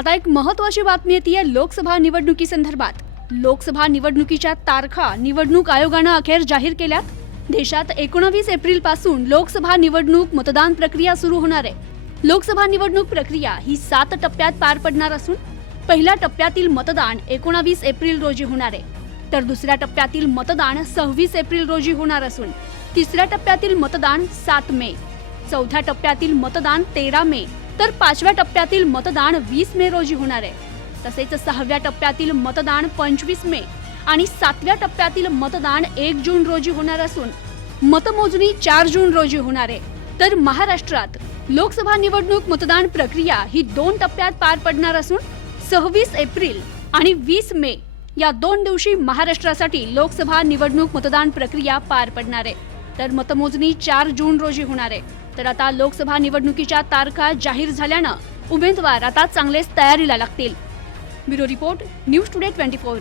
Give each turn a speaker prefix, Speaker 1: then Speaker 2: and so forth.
Speaker 1: आता एक महत्वाची बातमी येते लोकसभा निवडणुकीसंदर्भात. लोकसभा निवडणुकीच्या तारखा निवडणूक आयोगानं अखेर जाहीर केल्यात. देशात एकोणावीस एप्रिलपासून लोकसभा निवडणूक मतदान प्रक्रिया सुरू होणार आहे. लोकसभा निवडणूक प्रक्रिया ही सात टप्प्यात पार पडणार असून पहिल्या टप्प्यातील मतदान एकोणावीस एप्रिल रोजी होणार आहे. तर दुसऱ्या टप्प्यातील मतदान सव्वीस एप्रिल रोजी होणार असून तिसऱ्या टप्प्यातील मतदान सात मे. चौथ्या टप्प्यातील मतदान तेरा मे. तर पाचव्या टप्प्यातील मतदान वीस मे रोजी होणार आहे. तसेच सहाव्या टप्प्यातील मतदान पंचवीस मे आणि सातव्या टप्प्यातील मतदान एक जून रोजी होणार असून मतमोजणी चार जून रोजी होणार आहे. तर महाराष्ट्रात लोकसभा निवडणूक मतदान प्रक्रिया ही दोन टप्प्यात पार पडणार असून सव्वीस एप्रिल आणि वीस मे या दोन दिवशी महाराष्ट्रासाठी लोकसभा निवडणूक मतदान प्रक्रिया पार पडणार आहे. तर मतमोजणी चार जून रोजी होणार आहे. तर आता लोकसभा निवडणुकीच्या तारखा जाहीर झाल्यानं उमेदवार आता चांगलेच तयारीला लागतील. Bureau report news today twenty four.